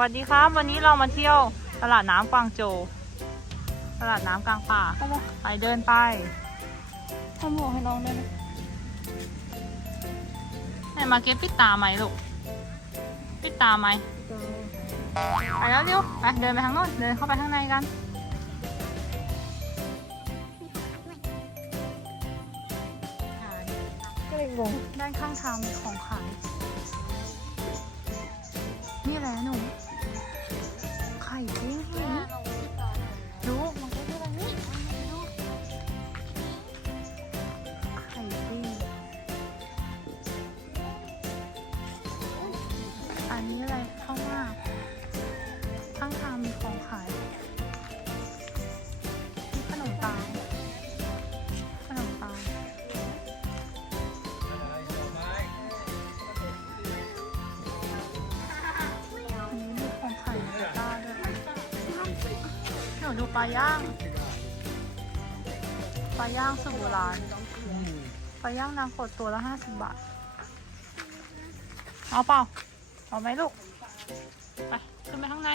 วัสดีครับ วันนี้เรามาเที่ยวตลาดน้ำกวางโจวตลาดน้ำกลางป่าไปเลยไปเดินไป ทำหมวกให้น้องได้ไหมไหนมาเก็บปิดตาไหมลูกปิดตาไหมไปแล้วเร็วไปเดินไปทางโน้นเดินเข้าไปข้างในกัน ก็เลยงงด้านข้างทางมีของขาย นี่อะไรนะหนู นดูปลาย่าง ปลาย่างสุโบราณปลาย่างนางกดตัวละห้าสิบบาท เอาเปล่า เอาไหมลูก ไป ขึ้นไปข้างใน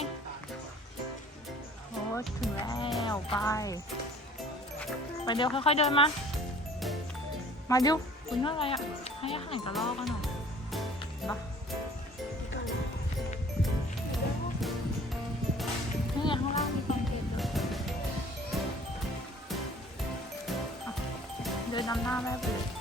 โอ้ถึงแล้วไป ไปเดี๋ยวค่อยๆเดินมา มาดูคุณว่าอะไรอะ ให้อาหารกระรอกกันหน่อย เดิน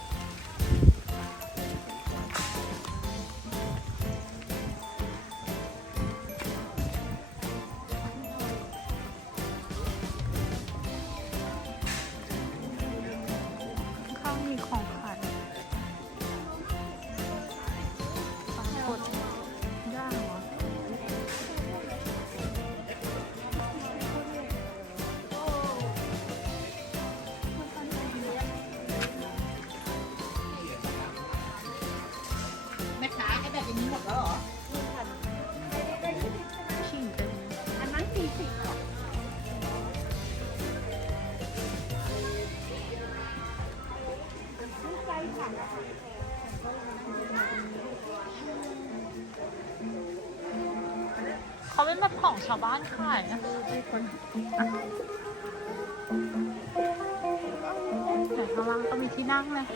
แบบของชาวบ้านขายนะแต่ข้างล่างก็มีที่นั่งเลย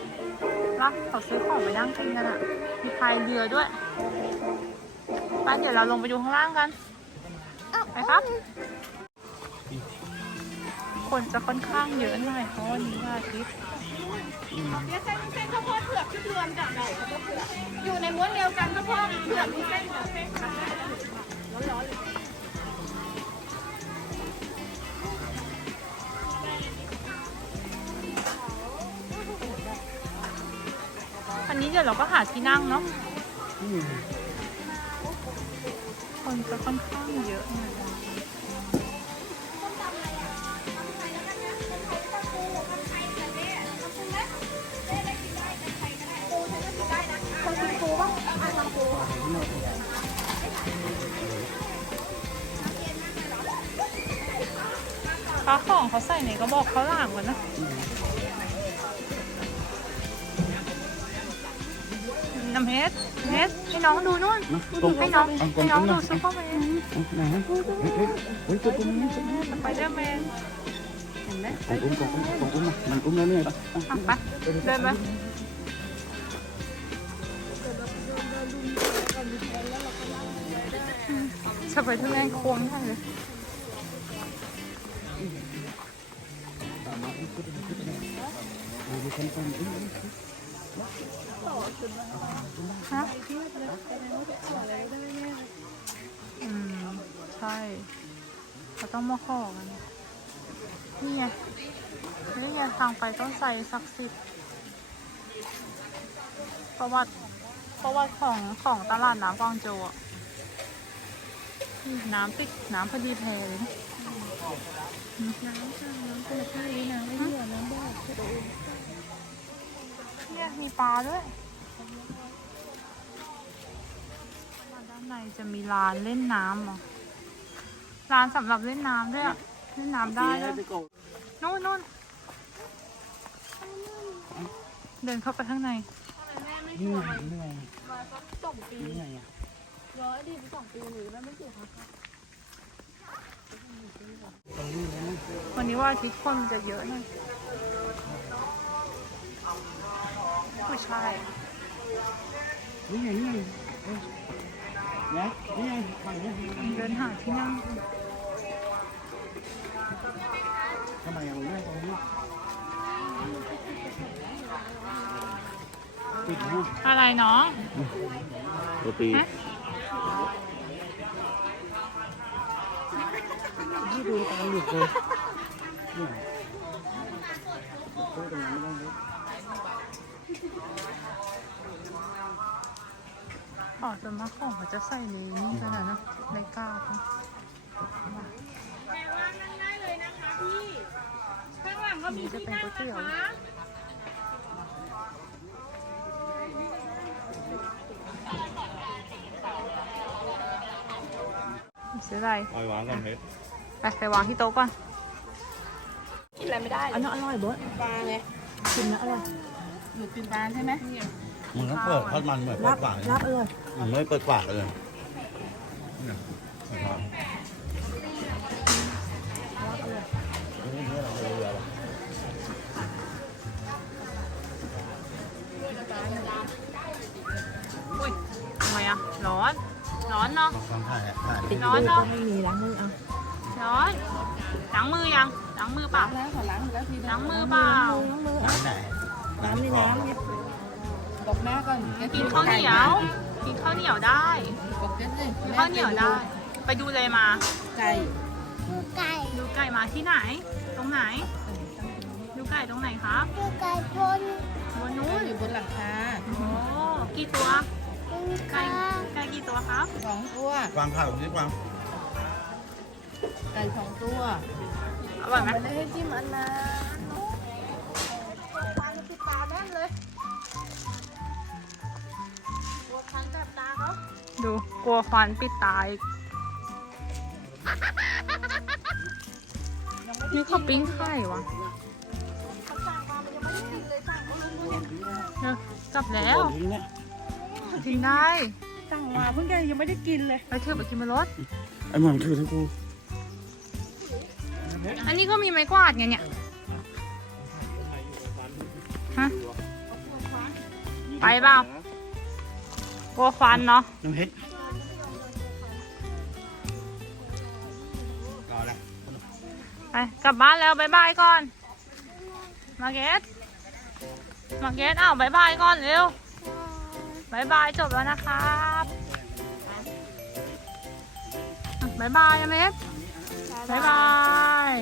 รักเขาซื้อของไปนั่งกินกันอะ มีพายเรือด้วยไปเดี๋ยวเราลงไปดูข้างล่างกัน ไปครับ คนจะค่อนข้างเยอะหน่อยเพราะวันนี้วันอาทิตย์เนี่ยเส้นเส้นข้าวโพดเผือกชุดรวมจากไหนข้าวโพดเผือกอยู่ในม้วนเดียวกันข้าวโพดเผือกมีเส้นเส้น อนๆเลยอันนี้เดี๋ยวเราก็หาที่นั่งเนาะ คนจะค่อนข้างเยอะหน่อยคนาของเขาใส่ในกระบอกเขาวหลามกันนะน้ำเฮดเฮดให้น้องดูนู่นตรงให้น้องเอาตรให้งน้องตดูรงซุปเปอร์แมนไหนฮะเฮ้ยเฮ้ยเฮ้ยตัวตรงนี้สไปเดอร์แมนของอุ้มของอุ้มของอุ้มนะมันอุ้มแล้วเนี่ยปะอะไปเดินไปสไปเดอร์แมนโค้งใช่เลย ฮะอืม ใช่เขาต้องมาขอกัน นี่ไงนี่ไงทางไปต้นไทรศักดิ์สิทธิ์ประวัติประวัติของของตลาดน้ำกวางโจอะน้ำติดน้ำพอดีแพเลยนะน้ำค่ะน้ำเปิดให้น้ำไม่เหลือน้ำบอก เนี่ยมีปลาด้วยด้านในจะมีร้านเล่นน้ำเหรอร้านสำหรับเล่นน้ำด้วยอะเล่นน้ำได้ด้วยนู่นนู่นเดินเข้าไปข้างในนี่ไงนี่ไงนี่ไงอะร้อยดีไปสองปีหรือแล้วไม่เกี่ยวค่ะวันนี้ว่าอาทิตย์คนมันจะเยอะหน่อย ไม่ใช่นี่ไงนี่ไงนี่ยนี่ไงฝั่งนี้เดินหาที่นั่งทำไมเอาเรื่องตรงนี้ปิดหูอะไรน้องโรตีที่ดูตาหลุดเลย ส่วนมากของเขาจะใส่ในนี่กันนะนะในกาบนะแต่ว่านั่งได้เลยนะคะพี่ ข้างหลังก็มีที่นั่งนะคะเสียดายปล่อยวางก่อนเพชรไปไปวางที่โต๊ะก่อน กินอะไรไม่ได้อันนั้นอร่อยเบิร์ดปลาไงกินนะอร่อยหนูกินปลาใช่ไหม มึงต้องเปิดทอดมันเหมือนเปิรัดบฝาเลยรับอร่อยมันไม่เปิดฝาเลยเนี่ยเปิดฝานี่นี่เราเรือว่ะอุ้ยทำไมอะร้อน ร้อนเนาะมาฟังถ่ายอะถ่ายดิร้อนเนาะ ไม่มีล้างมือเอาร้อนล้างมือยังล้างมือเปล่าล้างขอล้างแล้วทีล้างมือเปล่า ล้างมือร้านไหนร้านน้ำในของน้ำเนี่ย บอกแม่ก่อนกินข้าวเหนียว กินข้าวเหนียวได้บอกเจ๊เลยกินข้าวเหนียวได้ ไปดูเลยมาไก่ดูไก่มาที่ไหน ตรงไหน ดูไก่ตรงไหนครับดูไก่บนบนนู้นอยู่บนหลังคาโอ้กี่ตัวไก่ไก่กี่ตัวครับสองตัววางข้าวตรงนี้วางไก่สองตัวอร่อยไหมไม่ได้จิ้มอันนะปลาติดตาแน่นเลย ตัวพันแบบตาเขาดูกลัวฟันปิดตายนี่เขาปิ้งไข่วะเขาสั่งมามันยังไม่ได้กินเลยสั่งเขาลุ้นดูเนี่ยเออกลับแล้วทิ้งเนี่ยกินได้สั่งมาเพิ่งจะยังไม่ได้กินเลยไปเที่ยวไปกินบนรถไอ้หมอนถือทั้งกูอันนี้ก็มีไม้กวาดไงเนี่ยฮะไปเปล่า กลัวควันเนาะน้ำเพชรรอแล้วไปกลับบ้านแล้วบายบายก่อน มาเกตมาเกตอ้าวบายบายก่อนเร็วบายบายจบแล้วนะครับอะบายบายอเมสบายบาย